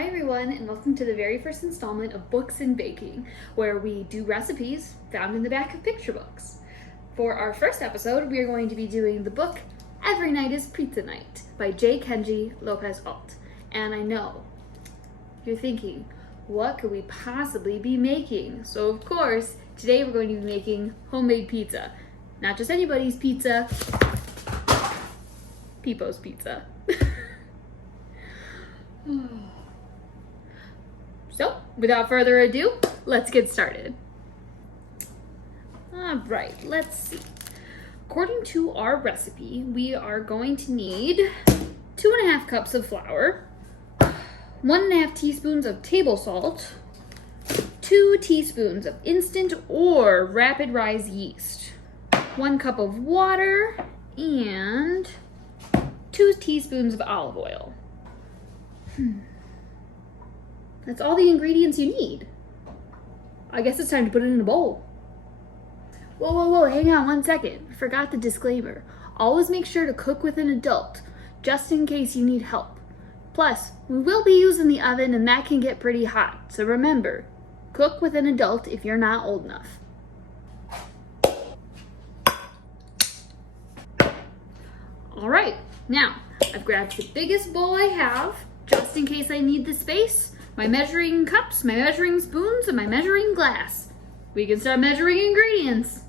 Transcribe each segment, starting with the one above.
Hi everyone, and welcome to the very first installment of Books and Baking, where we do recipes found in the back of picture books. For our first episode, we are going to be doing the book Every Night is Pizza Night by J. Kenji Lopez Alt. And I know you're thinking, what could we possibly be making? So of course, today we're going to be making homemade pizza. Not just anybody's pizza, Peepo's pizza. So, without further ado, let's get started. Alright, let's see. According to our recipe, we are going to need 2.5 cups of flour, 1.5 teaspoons of table salt, 2 teaspoons of instant or rapid rise yeast, 1 cup of water, and 2 teaspoons of olive oil. That's all the ingredients you need. I guess it's time to put it in a bowl. Whoa, hang on 1 second. Forgot the disclaimer. Always make sure to cook with an adult, just in case you need help. Plus, we will be using the oven and that can get pretty hot, so remember, cook with an adult if you're not old enough. Alright, now, I've grabbed the biggest bowl I have, just in case I need the space, my measuring cups, my measuring spoons, and my measuring glass. We can start measuring ingredients.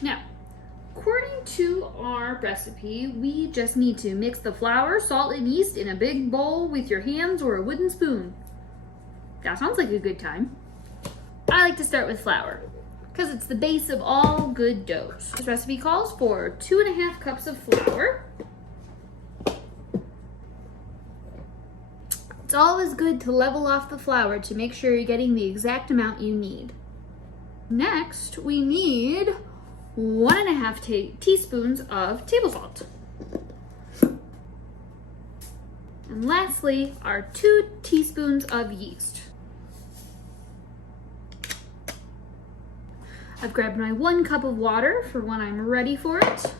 Now, according to our recipe, we just need to mix the flour, salt, and yeast in a big bowl with your hands or a wooden spoon. That sounds like a good time. I like to start with flour, because it's the base of all good doughs. This recipe calls for 2.5 cups of flour. It's always good to level off the flour to make sure you're getting the exact amount you need. Next, we need 1.5 teaspoons of table salt. And lastly, our 2 teaspoons of yeast. I've grabbed my 1 cup of water for when I'm ready for it.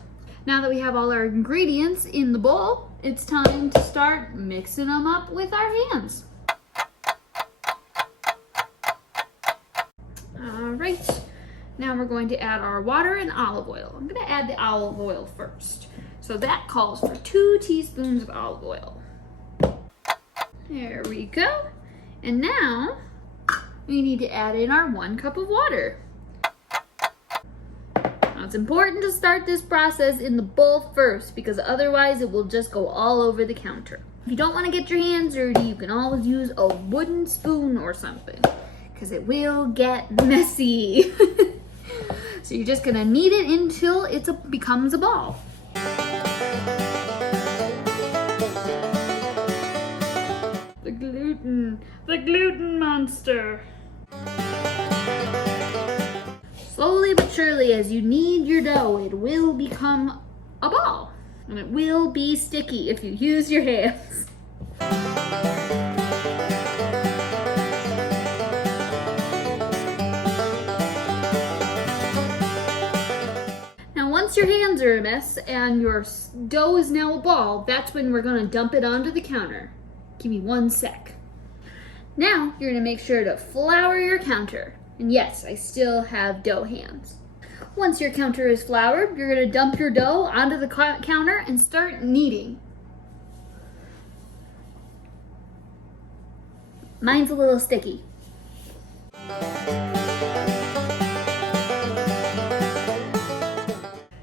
Now that we have all our ingredients in the bowl, it's time to start mixing them up with our hands. Alright, now we're going to add our water and olive oil. I'm going to add the olive oil first. So that calls for 2 teaspoons of olive oil. There we go. And now we need to add in our 1 cup of water. It's important to start this process in the bowl first because otherwise it will just go all over the counter. If you don't want to get your hands dirty, you can always use a wooden spoon or something because it will get messy. So you're just going to knead it until it becomes a ball. The gluten monster. Slowly but surely, as you knead your dough, it will become a ball. And it will be sticky if you use your hands. Now, once your hands are a mess and your dough is now a ball, that's when we're going to dump it onto the counter. Give me 1 sec. Now, you're going to make sure to flour your counter. And yes, I still have dough hands. Once your counter is floured, you're going to dump your dough onto the counter and start kneading. Mine's a little sticky.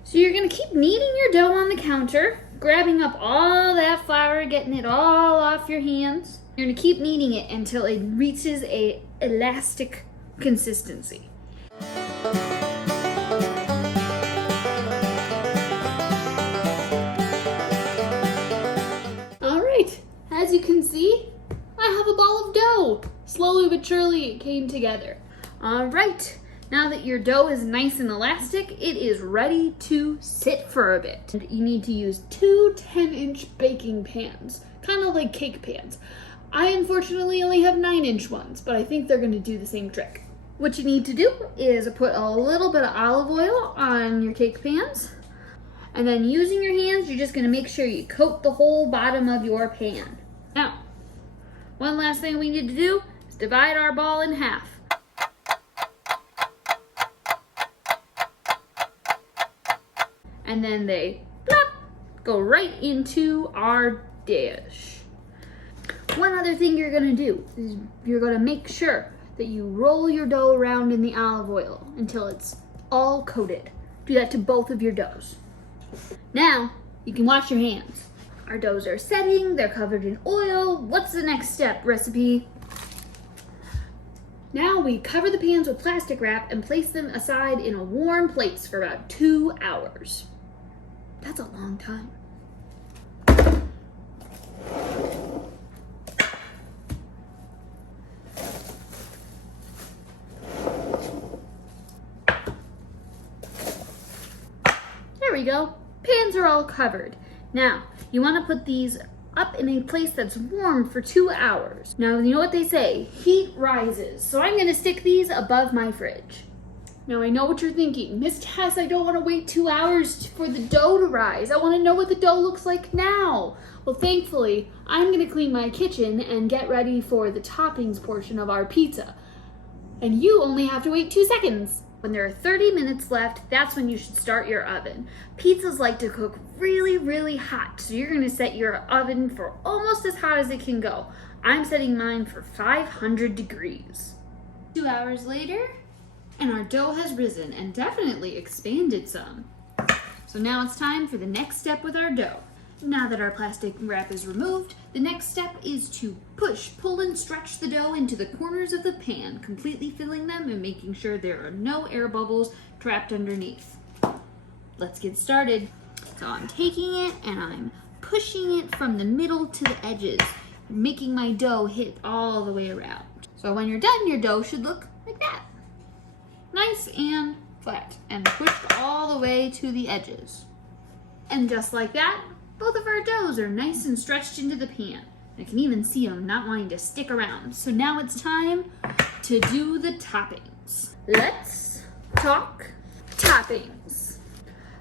So you're going to keep kneading your dough on the counter, grabbing up all that flour, getting it all off your hands. You're going to keep kneading it until it reaches an elastic consistency. Alright, as you can see, I have a ball of dough. Slowly but surely it came together. Alright, now that your dough is nice and elastic, it is ready to sit for a bit. And you need to use 2 10-inch baking pans, kind of like cake pans. I unfortunately only have 9-inch ones, but I think they're going to do the same trick. What you need to do is put a little bit of olive oil on your cake pans. And then using your hands, you're just going to make sure you coat the whole bottom of your pan. Now, One last thing we need to do is divide our ball in half. And then they plop, go right into our dish. One other thing you're gonna do is you're gonna make sure that you roll your dough around in the olive oil until it's all coated. Do that to both of your doughs. Now, you can wash your hands. Our doughs are setting, they're covered in oil. What's the next step, recipe? Now we cover the pans with plastic wrap and place them aside in a warm place for about 2 hours. That's a long time. There we go. Pans are all covered. Now, you want to put these up in a place that's warm for 2 hours. Now, you know what they say, heat rises. So I'm gonna stick these above my fridge. Now, I know what you're thinking. Miss Tess, I don't want to wait 2 hours for the dough to rise. I want to know what the dough looks like now. Well, thankfully, I'm going to clean my kitchen and get ready for the toppings portion of our pizza. And you only have to wait 2 seconds. When there are 30 minutes left, that's when you should start your oven. Pizzas like to cook really, really hot, so you're going to set your oven for almost as hot as it can go. I'm setting mine for 500 degrees. 2 hours later, and our dough has risen and definitely expanded some. So now it's time for the next step with our dough. Now that our plastic wrap is removed, the next step is to push, pull, and stretch the dough into the corners of the pan, completely filling them and making sure there are no air bubbles trapped underneath. Let's get started. So I'm taking it and I'm pushing it from the middle to the edges, making my dough hit all the way around. So when you're done, your dough should look like that. Nice and flat and pushed all the way to the edges. And just like that, both of our doughs are nice and stretched into the pan. I can even see them not wanting to stick around. So now it's time to do the toppings. Let's talk toppings.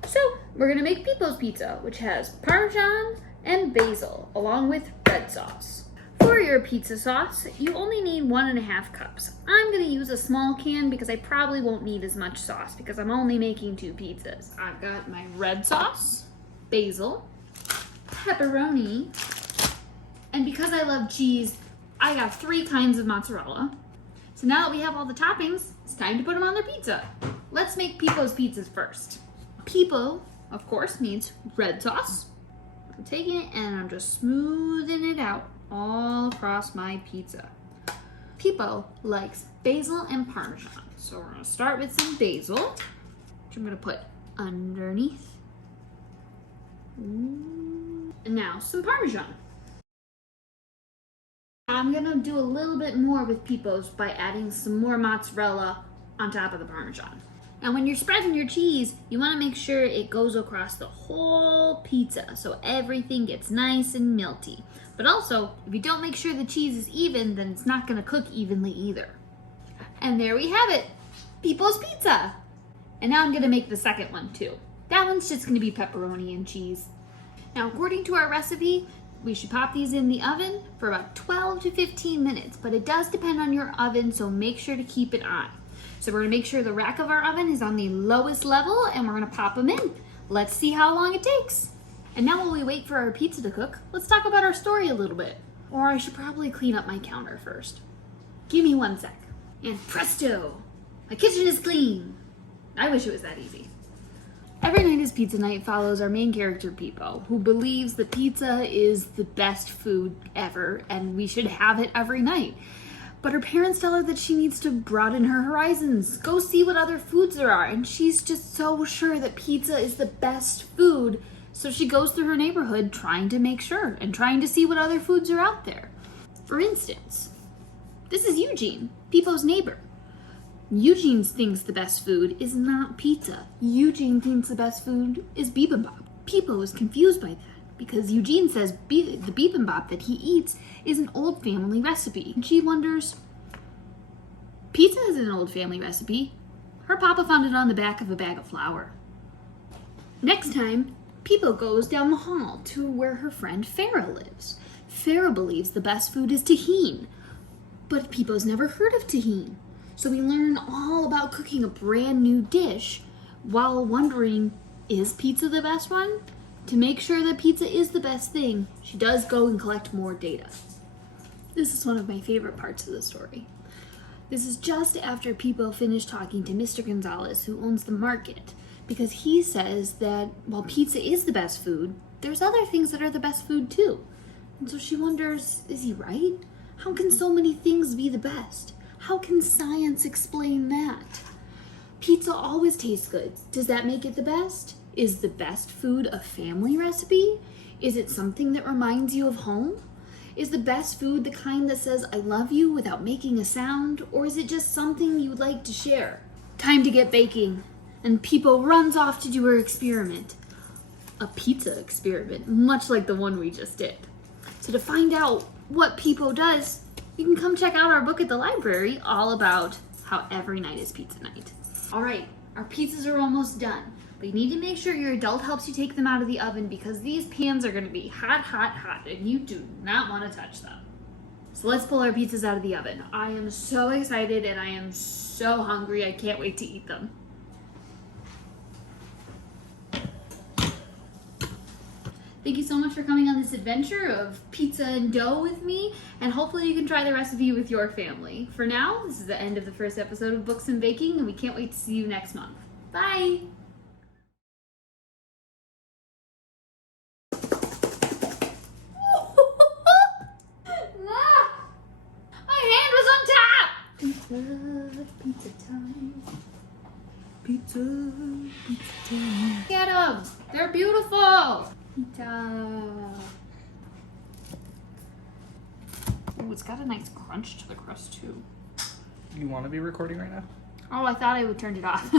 So we're gonna make Pippo's pizza, which has Parmesan and basil, along with red sauce. For your pizza sauce, you only need 1.5 cups. I'm gonna use a small can because I probably won't need as much sauce because I'm only making 2 pizzas. I've got my red sauce, basil, pepperoni, and because I love cheese, I got 3 kinds of mozzarella. So now that we have all the toppings, it's time to put them on their pizza. Let's make Pippo's pizzas first. Pippo, of course, needs red sauce. I'm taking it and I'm just smoothing it out all across my pizza. Pippo likes basil and Parmesan. So we're gonna start with some basil, which I'm gonna put underneath. And now some Parmesan. I'm gonna do a little bit more with Pippo's by adding some more mozzarella on top of the Parmesan. Now when you're spreading your cheese, you wanna make sure it goes across the whole pizza so everything gets nice and melty. But also, if you don't make sure the cheese is even, then it's not gonna cook evenly either. And there we have it, Pippo's pizza. And now I'm gonna make the second one too. That one's just gonna be pepperoni and cheese. Now, according to our recipe, we should pop these in the oven for about 12 to 15 minutes, but it does depend on your oven, so make sure to keep it on. So we're gonna make sure the rack of our oven is on the lowest level and we're gonna pop them in. Let's see how long it takes. And now while we wait for our pizza to cook, let's talk about our story a little bit. Or I should probably clean up my counter first. Give me 1 sec. And presto, my kitchen is clean. I wish it was that easy. Every Night is Pizza Night follows our main character, Pippo, who believes that pizza is the best food ever and we should have it every night. But her parents tell her that she needs to broaden her horizons, go see what other foods there are, and she's just so sure that pizza is the best food, so she goes through her neighborhood trying to make sure and trying to see what other foods are out there. For instance, this is Eugene, Pippo's neighbor. Eugene thinks the best food is not pizza. Eugene thinks the best food is bibimbap. Pippo is confused by that because Eugene says the bibimbap that he eats is an old family recipe. And she wonders, pizza is an old family recipe. Her papa found it on the back of a bag of flour. Next time, Pippo goes down the hall to where her friend Farah lives. Farah believes the best food is tahine, but Peepo's never heard of tahine. So we learn all about cooking a brand new dish while wondering, is pizza the best one? To make sure that pizza is the best thing, she does go and collect more data. This is one of my favorite parts of the story. This is just after Peepo finished talking to Mr. Gonzalez, who owns the market, because he says that while pizza is the best food, there's other things that are the best food too. And so she wonders, is he right? How can so many things be the best? How can science explain that? Pizza always tastes good. Does that make it the best? Is the best food a family recipe? Is it something that reminds you of home? Is the best food the kind that says, I love you without making a sound? Or is it just something you'd like to share? Time to get baking. And Peepo runs off to do her experiment. A pizza experiment, much like the one we just did. So to find out what Peepo does, you can come check out our book at the library all about how every night is pizza night. All right, our pizzas are almost done, but you need to make sure your adult helps you take them out of the oven because these pans are gonna be hot, hot, hot, and you do not wanna touch them. So let's pull our pizzas out of the oven. I am so excited and I am so hungry, I can't wait to eat them. Thank you so much for coming on this adventure of pizza and dough with me, and hopefully you can try the recipe with your family. For now, this is the end of the first episode of Books and Baking, and we can't wait to see you next month. Bye! My hand was on top! Pizza, pizza time. Pizza, pizza time. Get them! They're beautiful! Pizza. Oh, it's got a nice crunch to the crust too. You want to be recording right now? Oh, I thought I would turn it off.